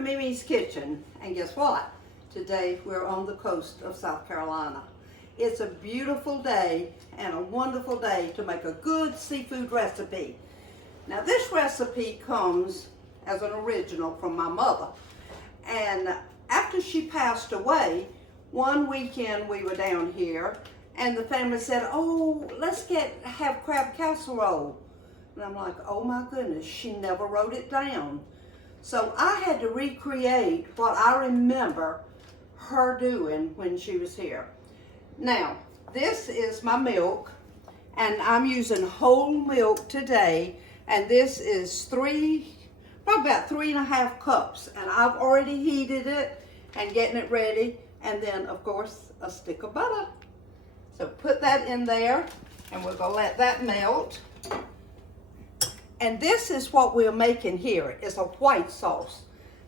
to MeMe's Kitchen, and guess what? Today we're on the coast of South Carolina. It's a beautiful day and a wonderful day to make a good seafood recipe. Now this recipe comes as an original from my mother, and after she passed away, one weekend we were down here and the family said, oh, let's have crab casserole. And I'm like, oh my goodness, she never wrote it down. So I had to recreate what I remember her doing when she was here. Now, this is my milk, and I'm using whole milk today, and this is probably about 3.5 cups, and I've already heated it and getting it ready, and then of course a stick of butter. So put that in there, and we're gonna let that melt. And this is what we're making here, is a white sauce.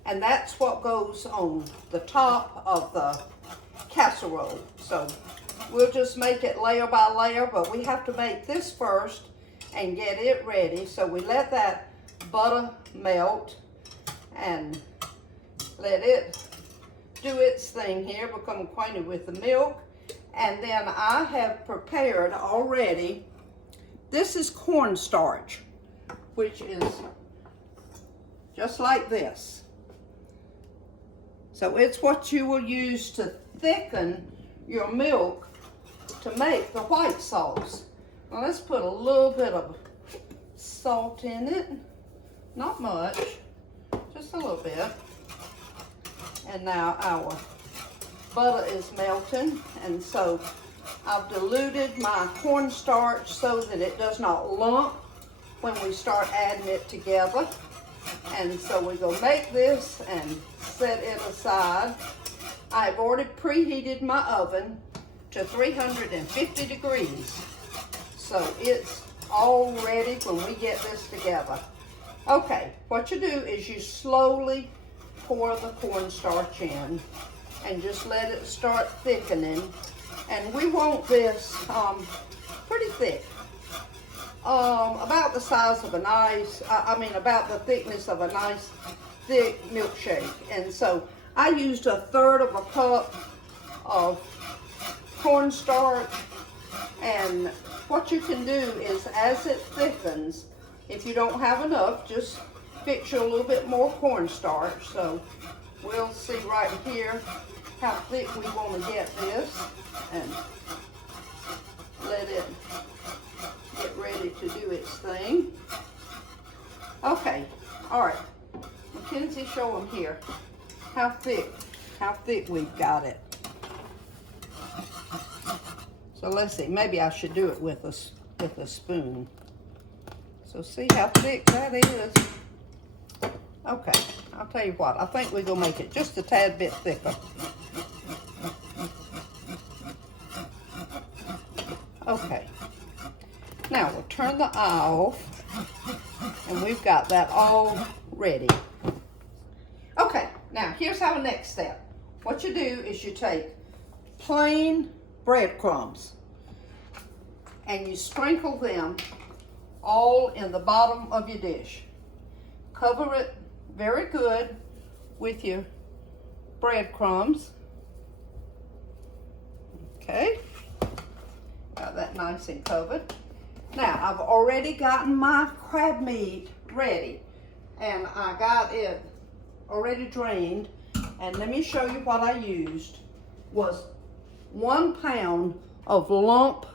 And that's what goes on the top of the casserole. So we'll just make it layer by layer, but we have to make this first and get it ready. So we let that butter melt and let it do its thing here, become acquainted with the milk. And then I have prepared already, this is cornstarch, which is just like this. So it's what you will use to thicken your milk to make the white sauce. Now let's put a little bit of salt in it. Not much, just a little bit. And now our butter is melting, and so I've diluted my cornstarch so that it does not lump when we start adding it together. And so we're gonna make this and set it aside. I've already preheated my oven to 350 degrees. So it's all ready when we get this together. Okay, what you do is you slowly pour the cornstarch in and just let it start thickening. And we want this pretty thick. About the size of a nice, about the thickness of a nice thick milkshake. And so I used 1/3 of a cup of cornstarch. And what you can do is, as it thickens, if you don't have enough, just fix you a little bit more cornstarch. So we'll see right here how thick we want to get this, and let it get ready to do its thing. Okay, all right. Mackenzie, show them here how thick we've got it. So let's see, maybe I should do it with a spoon. So see how thick that is. Okay, I'll tell you what, I think we're gonna make it just a tad bit thicker. Okay. Now we'll turn the eye off, and we've got that all ready. Okay, now here's our next step. What you do is you take plain breadcrumbs and you sprinkle them all in the bottom of your dish. Cover it very good with your breadcrumbs. Okay, got that nice and covered. Now, I've already gotten my crab meat ready, and I got it already drained. And let me show you what I used. Was 1 pound of lump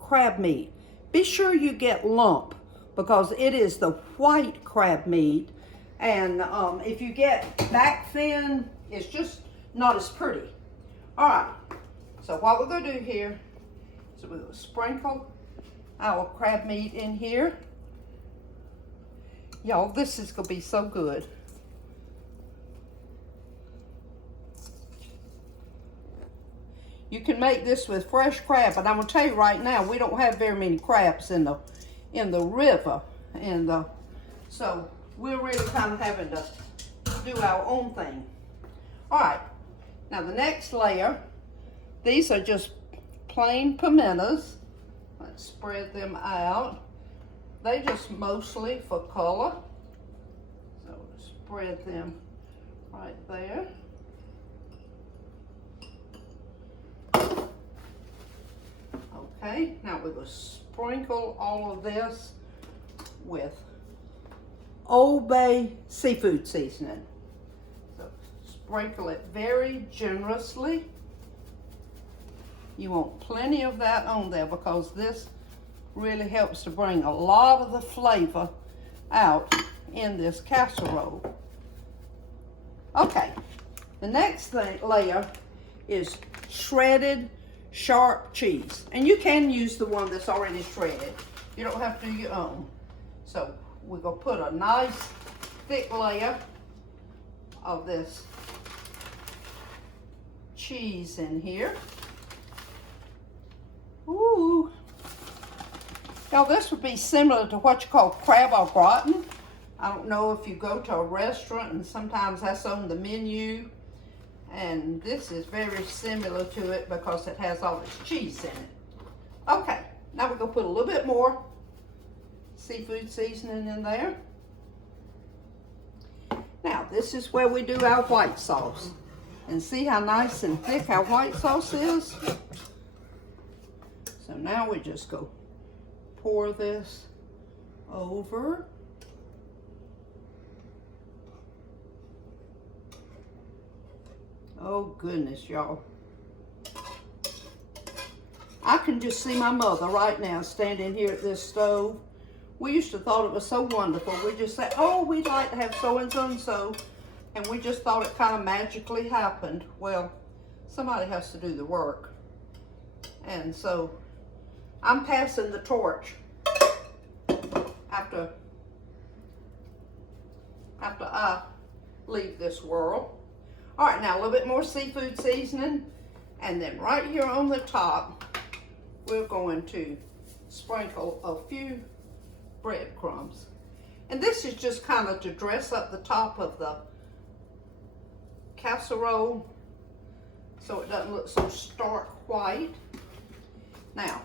crab meat. Be sure you get lump, because it is the white crab meat. And if you get back thin, it's just not as pretty. All right, so what we're gonna do here is we're gonna sprinkle our crab meat in here. Y'all, this is gonna be so good. You can make this with fresh crab, but I'm gonna tell you right now, we don't have very many crabs in the river, so we're really kind of having to do our own thing. All right, now the next layer, these are just plain pimentas. Let's spread them out. They just mostly for color. So spread them right there. Okay, now we will sprinkle all of this with Old Bay seafood seasoning. So sprinkle it very generously. You want plenty of that on there because this really helps to bring a lot of the flavor out in this casserole. Okay, the next layer is shredded sharp cheese. And you can use the one that's already shredded. You don't have to do your own. So we're gonna put a nice thick layer of this cheese in here. Ooh. Now this would be similar to what you call crab au gratin. I don't know if you go to a restaurant and sometimes that's on the menu. And this is very similar to it because it has all this cheese in it. Okay, now we're gonna put a little bit more seafood seasoning in there. Now this is where we do our white sauce. And see how nice and thick our white sauce is? So now we just go pour this over. Oh goodness, y'all. I can just see my mother right now standing here at this stove. We used to thought it was so wonderful. We just said, oh, we'd like to have so and so and so. And we just thought it kind of magically happened. Well, somebody has to do the work. And so I'm passing the torch after I leave this world. All right, now a little bit more seafood seasoning. And then right here on the top, we're going to sprinkle a few breadcrumbs. And this is just kind of to dress up the top of the casserole so it doesn't look so stark white. Now,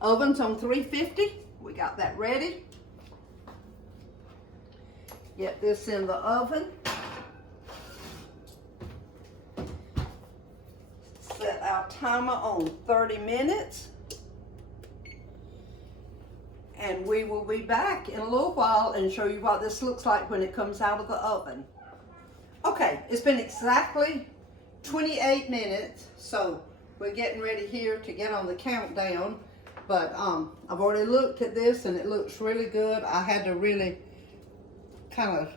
oven's on 350. We got that ready. Get this in the oven. Set our timer on 30 minutes. And we will be back in a little while and show you what this looks like when it comes out of the oven. Okay, it's been exactly 28 minutes, so we're getting ready here to get on the countdown. But I've already looked at this and it looks really good. I had to really kind of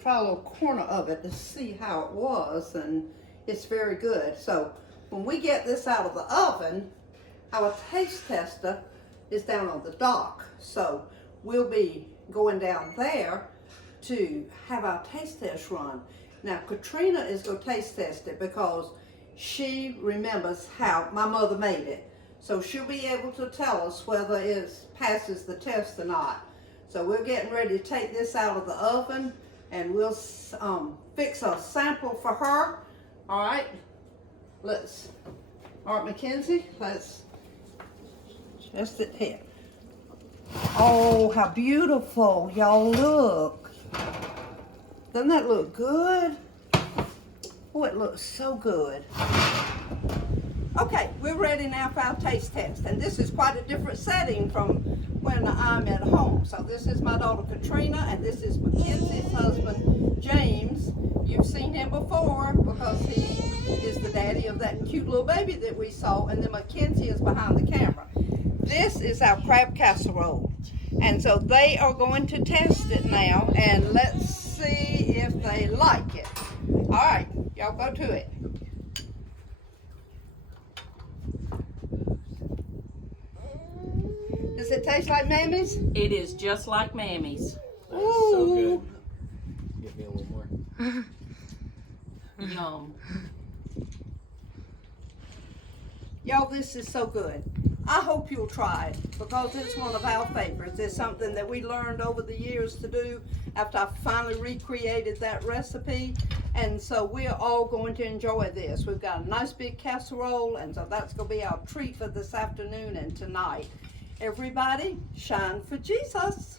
try a little corner of it to see how it was, and it's very good. So when we get this out of the oven, our taste tester is down on the dock. So we'll be going down there to have our taste test run. Now Katrina is going to taste test it because she remembers how my mother made it. So she'll be able to tell us whether it passes the test or not. So we're getting ready to take this out of the oven and we'll fix a sample for her. All right, all right, Mackenzie, let's just it here. Oh, how beautiful, y'all look. Doesn't that look good? Oh, it looks so good. Okay, we're ready now for our taste test. And this is quite a different setting from when I'm at home. So this is my daughter Katrina, and this is Mackenzie's husband, James. You've seen him before because he is the daddy of that cute little baby that we saw, and then Mackenzie is behind the camera. This is our crab casserole. And so they are going to test it now, and let's see if they like it. All right, y'all go to it. Does it taste like MeMe's? It is just like MeMe's. That is so good. Give me a little more. Yum. Y'all, this is so good. I hope you'll try it because it's one of our favorites. It's something that we learned over the years to do after I finally recreated that recipe. And so we're all going to enjoy this. We've got a nice big casserole, and so that's going to be our treat for this afternoon and tonight. Everybody, shine for Jesus.